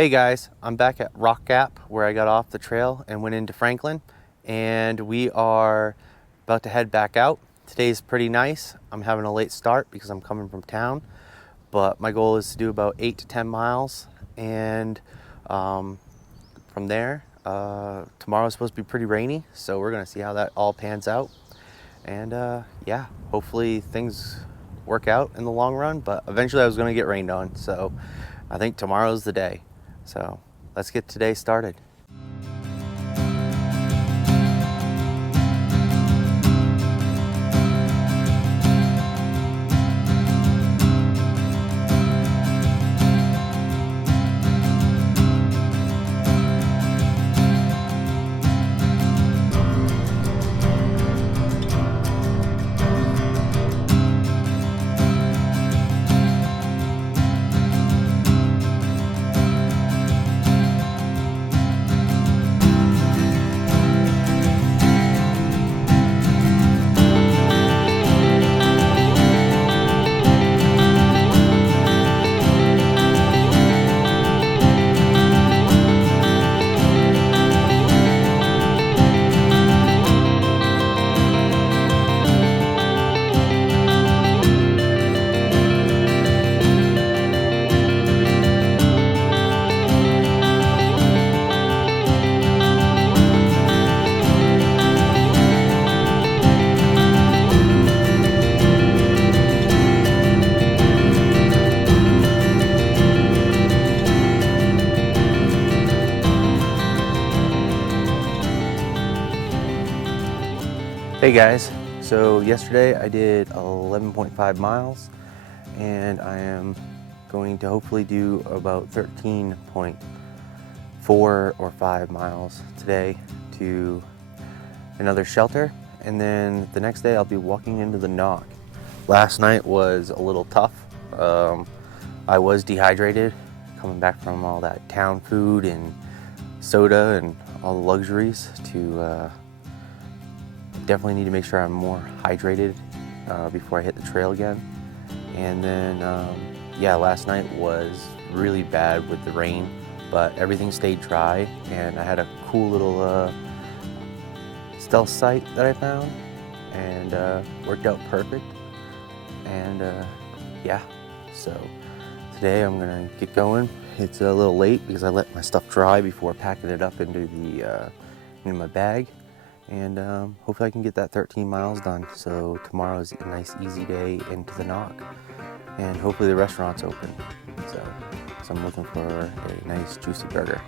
Hey guys, I'm back at Rock Gap where I got off the trail and went into Franklin, and we are about to head back out. Today's pretty nice. I'm having a late start because I'm coming from town, but my goal is to do about 8 to 10 miles, and from there, tomorrow's supposed to be pretty rainy, so we're gonna see how that all pans out. And yeah, hopefully things work out in the long run, but eventually I was gonna get rained on, so I think tomorrow's the day. So let's get today started. Hey guys, so yesterday I did 11.5 miles and I am going to hopefully do about 13.4 or 5 miles today to another shelter, and then the next day I'll be walking into the Knock. Last night was a little tough. I was dehydrated coming back from all that town food and soda and all the luxuries to definitely need to make sure I'm more hydrated before I hit the trail again. And then yeah, last night was really bad with the rain, but everything stayed dry, and I had a cool little stealth site that I found, and worked out perfect. And yeah, so today I'm gonna get going. It's a little late because I let my stuff dry before packing it up into the in my bag. And hopefully I can get that 13 miles done. So tomorrow is a nice easy day into the Knock, and hopefully the restaurant's open. So I'm looking for a nice juicy burger.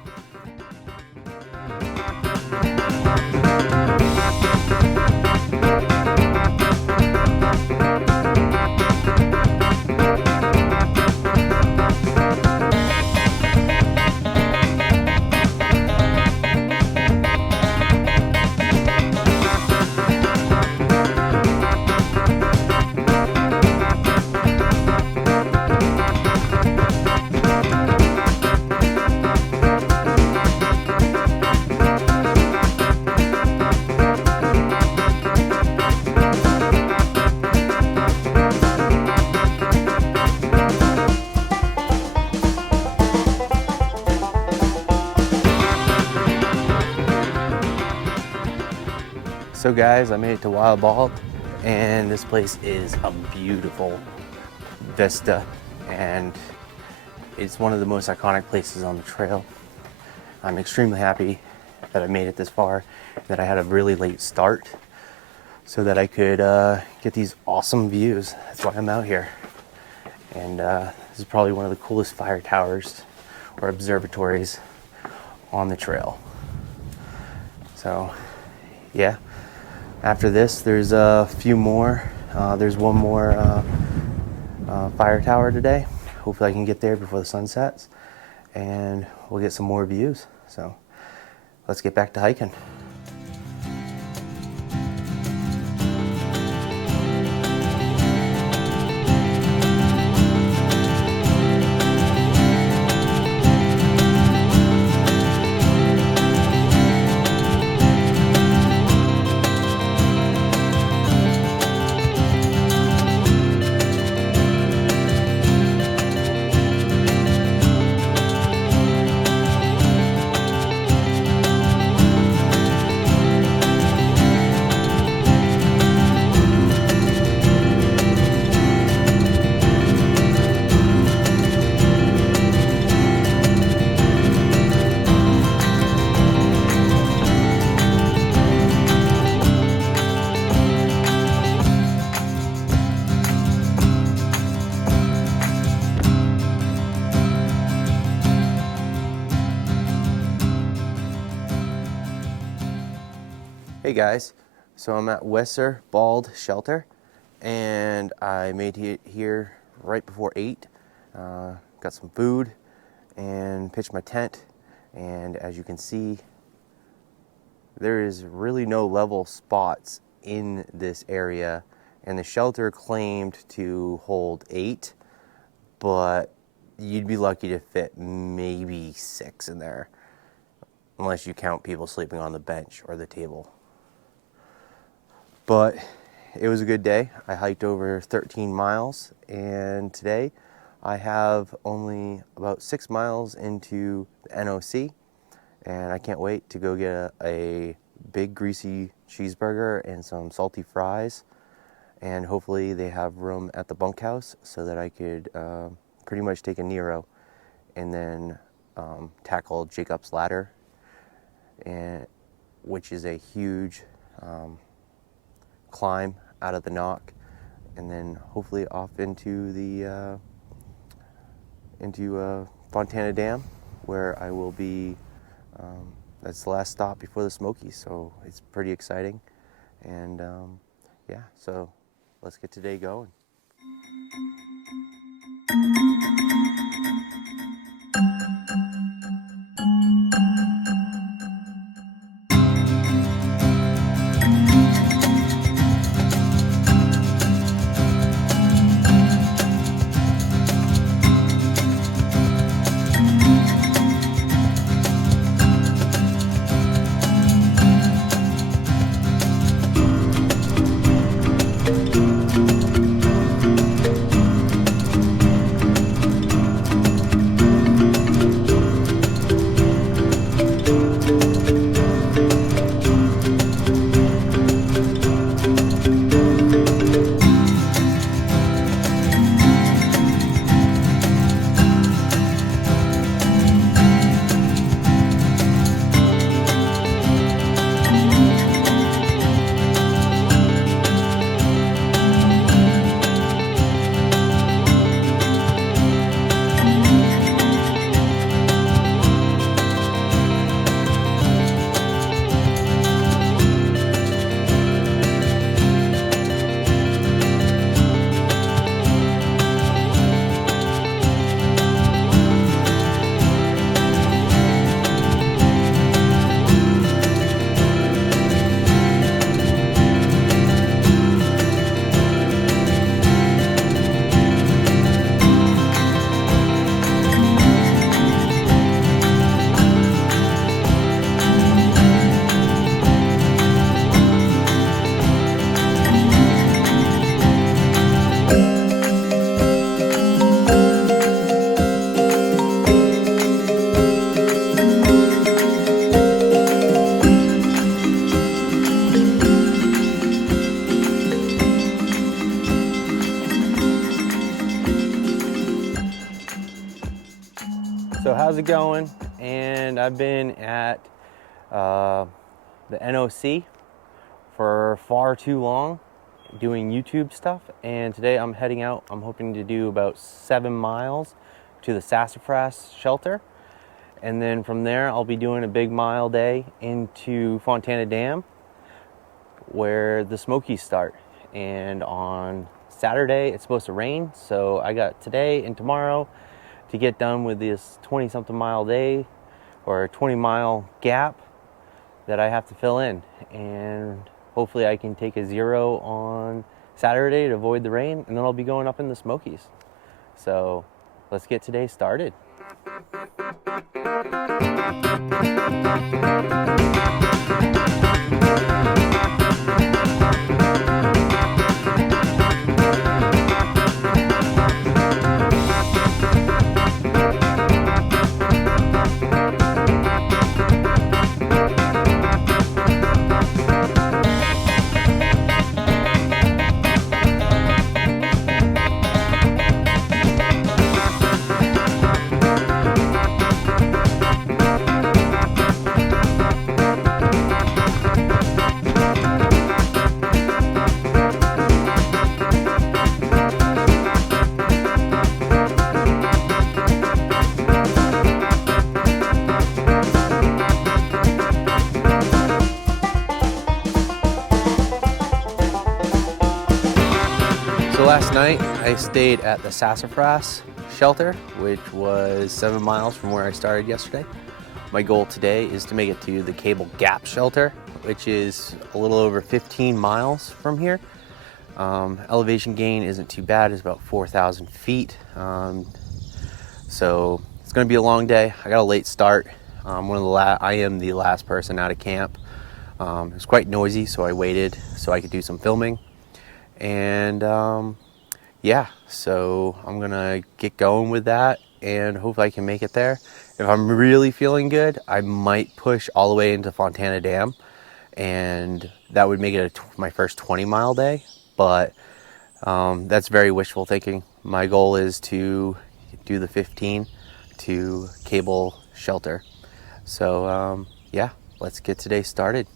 So guys, I made it to Wild Bald, and this place is a beautiful vista, and it's one of the most iconic places on the trail. I'm extremely happy that I made it this far, that I had a really late start so that I could get these awesome views. That's why I'm out here. And this is probably one of the coolest fire towers or observatories on the trail. So yeah. After this, there's a few more. There's one more fire tower today. Hopefully I can get there before the sun sets, and we'll get some more views. So let's get back to hiking. Hey guys, so I'm at Wesser Bald Shelter, and I made it here right before 8. Got some food and pitched my tent, and as you can see, there is really no level spots in this area, and the shelter claimed to hold 8, but you'd be lucky to fit maybe 6 in there, unless you count people sleeping on the bench or the table. But it was a good day. I hiked over 13 miles, and today I have only about 6 miles into the NOC, and I can't wait to go get a big greasy cheeseburger and some salty fries, and hopefully they have room at the bunkhouse so that I could pretty much take a Nero and then tackle Jacob's Ladder, which is a huge climb out of the knock, and then hopefully off into the Fontana Dam, where I will be. That's the last stop before the Smokies, so it's pretty exciting. And yeah, so let's get today going. So how's it going? And I've been at the NOC for far too long doing YouTube stuff, and today I'm heading out. I'm hoping to do about 7 miles to the Sassafras shelter, and then from there I'll be doing a big mile day into Fontana Dam where the Smokies start. And on Saturday it's supposed to rain, so I got today and tomorrow to get done with this 20-something mile day or 20-mile gap that I have to fill in, and hopefully I can take a 0 on Saturday to avoid the rain, and then I'll be going up in the Smokies. So let's get today started. night I stayed at the Sassafras shelter, which was 7 miles from where I started yesterday. My goal today is to make it to the Cable Gap shelter, which is a little over 15 miles from here. Elevation gain isn't too bad, it's about 4,000 feet. So it's gonna be a long day. I got a late start. I am the last person out of camp. It was quite noisy, so I waited so I could do some filming. And yeah, so I'm gonna get going with that and hopefully I can make it there. If I'm really feeling good, I might push all the way into Fontana Dam, and that would make it my first 20-mile day, but that's very wishful thinking. My goal is to do the 15 to Cable Shelter. So yeah, let's get today started.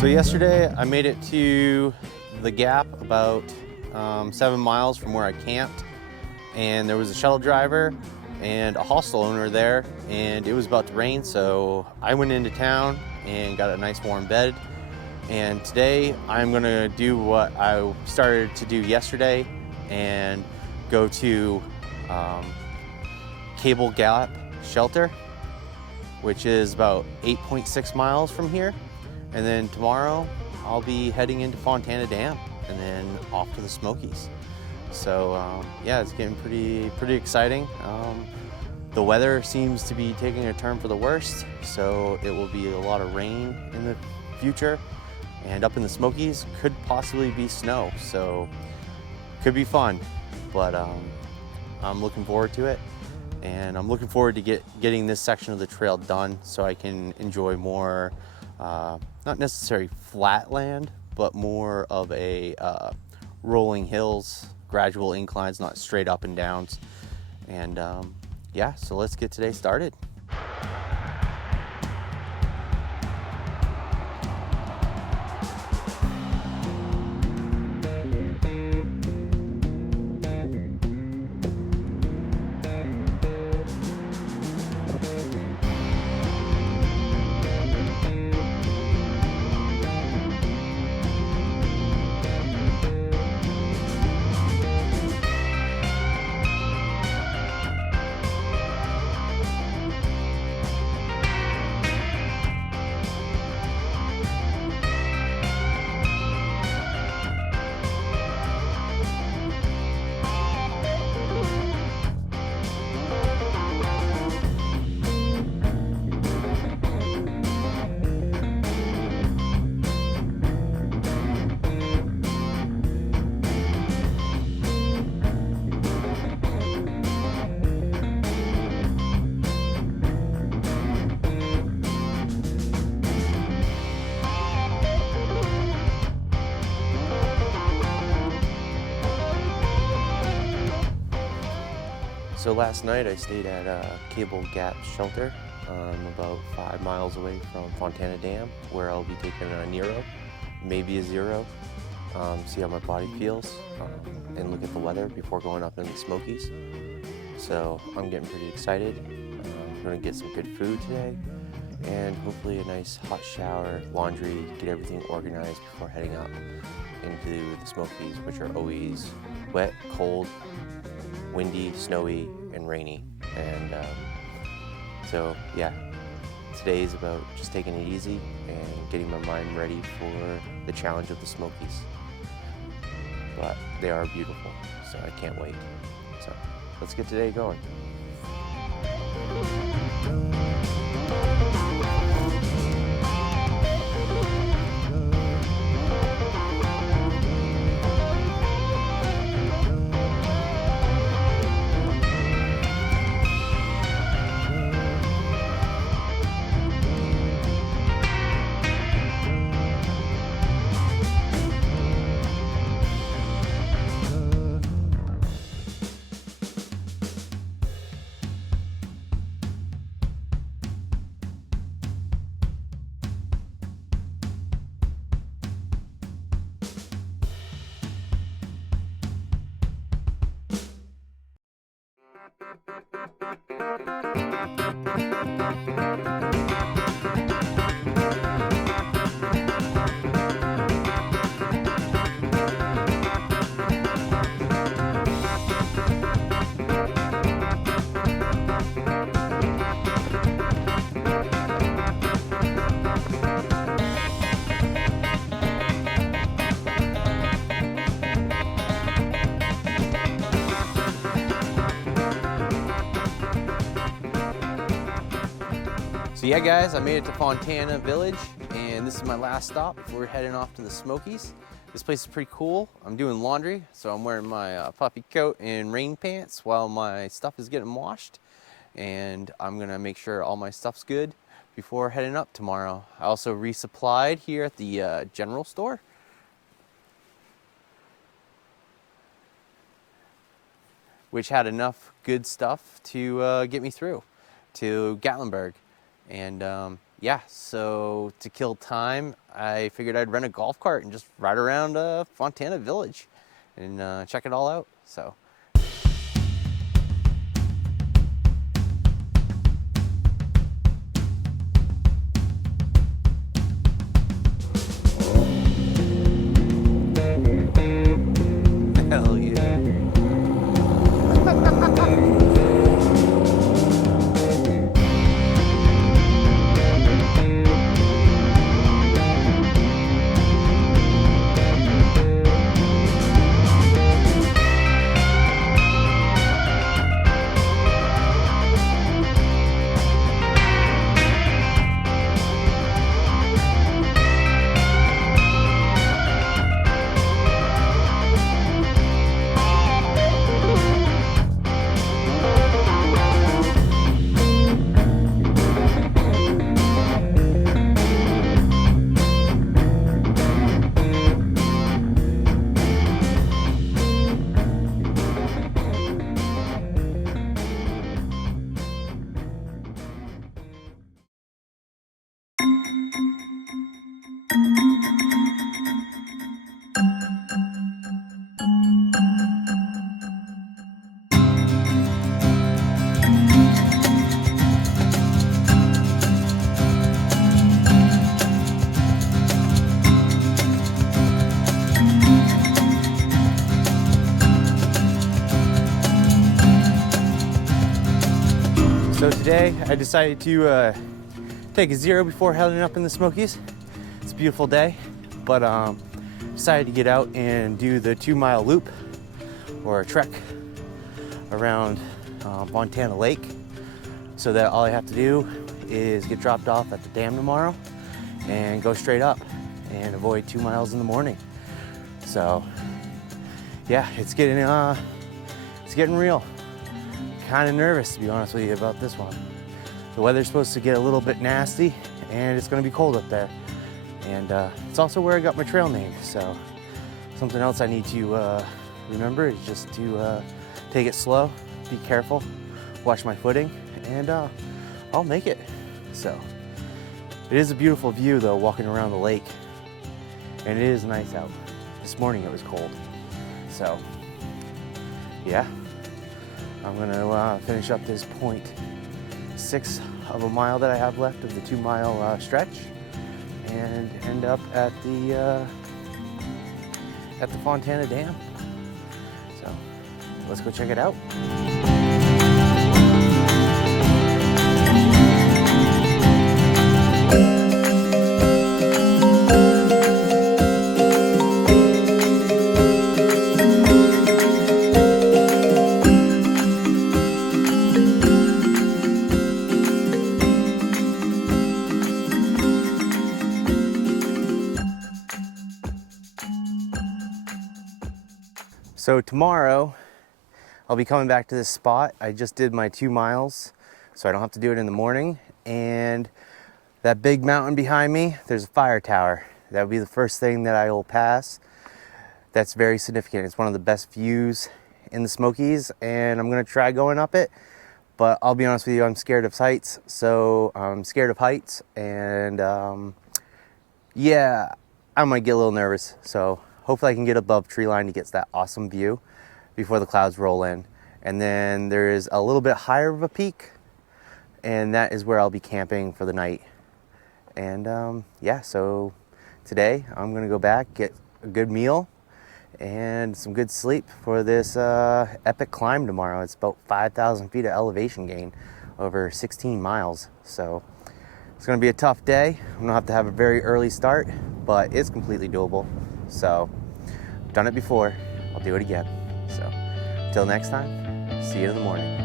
So yesterday I made it to the gap about 7 miles from where I camped, and there was a shuttle driver and a hostel owner there, and it was about to rain, so I went into town and got a nice warm bed. And today I'm gonna do what I started to do yesterday and go to Cable Gap Shelter, which is about 8.6 miles from here. And then tomorrow I'll be heading into Fontana Dam and then off to the Smokies. So yeah, it's getting pretty exciting. The weather seems to be taking a turn for the worst, so it will be a lot of rain in the future. And up in the Smokies could possibly be snow, so could be fun. But I'm looking forward to it, and I'm looking forward to getting this section of the trail done so I can enjoy more not necessarily flat land, but more of a rolling hills, gradual inclines, not straight up and downs. And yeah, so let's get today started. So last night I stayed at Cable Gap Shelter, about 5 miles away from Fontana Dam, where I'll be taking a Nero maybe a 0, see how my body feels, and look at the weather before going up in the Smokies. So I'm getting pretty excited. I'm gonna get some good food today, and hopefully a nice hot shower, laundry, get everything organized before heading up into the Smokies, which are always wet, cold, windy, snowy, and rainy. And so yeah, today is about just taking it easy and getting my mind ready for the challenge of the Smokies. But they are beautiful, so I can't wait. So let's get today going. So yeah guys, I made it to Fontana Village, and this is my last stop before we're heading off to the Smokies. This place is pretty cool. I'm doing laundry, so I'm wearing my puffy coat and rain pants while my stuff is getting washed. And I'm gonna make sure all my stuff's good before heading up tomorrow. I also resupplied here at the general store. Which had enough good stuff to get me through to Gatlinburg. And yeah, so to kill time, I figured I'd rent a golf cart and just ride around Fontana Village and check it all out. So. Hell yeah. So today I decided to take a 0 before heading up in the Smokies. It's a beautiful day, but decided to get out and do the 2-mile loop or a trek around Fontana Lake, so that all I have to do is get dropped off at the dam tomorrow and go straight up and avoid 2 miles in the morning. So yeah, it's getting real. Kind of nervous, to be honest with you, about this one. The weather's supposed to get a little bit nasty, and it's going to be cold up there. And it's also where I got my trail name. So something else I need to remember is just to take it slow, be careful, watch my footing, and I'll make it. So it is a beautiful view, though, walking around the lake. and it is nice out. This morning it was cold. So yeah, I'm gonna finish up this 0.6 of a mile that I have left of the 2 mile stretch and end up at the Fontana Dam. So let's go check it out. So tomorrow, I'll be coming back to this spot. I just did my 2 miles, so I don't have to do it in the morning. And that big mountain behind me, there's a fire tower. That would be the first thing that I will pass. That's very significant. It's one of the best views in the Smokies, and I'm gonna try going up it. But I'll be honest with you, I'm scared of heights. So I'm scared of heights, and yeah, I might get a little nervous. So hopefully I can get above tree line to get that awesome view before the clouds roll in. And then there is a little bit higher of a peak, and that is where I'll be camping for the night. And yeah, so today I'm gonna go back, get a good meal and some good sleep for this epic climb tomorrow. It's about 5,000 feet of elevation gain over 16 miles. So it's gonna be a tough day. I'm gonna have to have a very early start, but it's completely doable. So I've done it before, I'll do it again. So until next time, see you in the morning.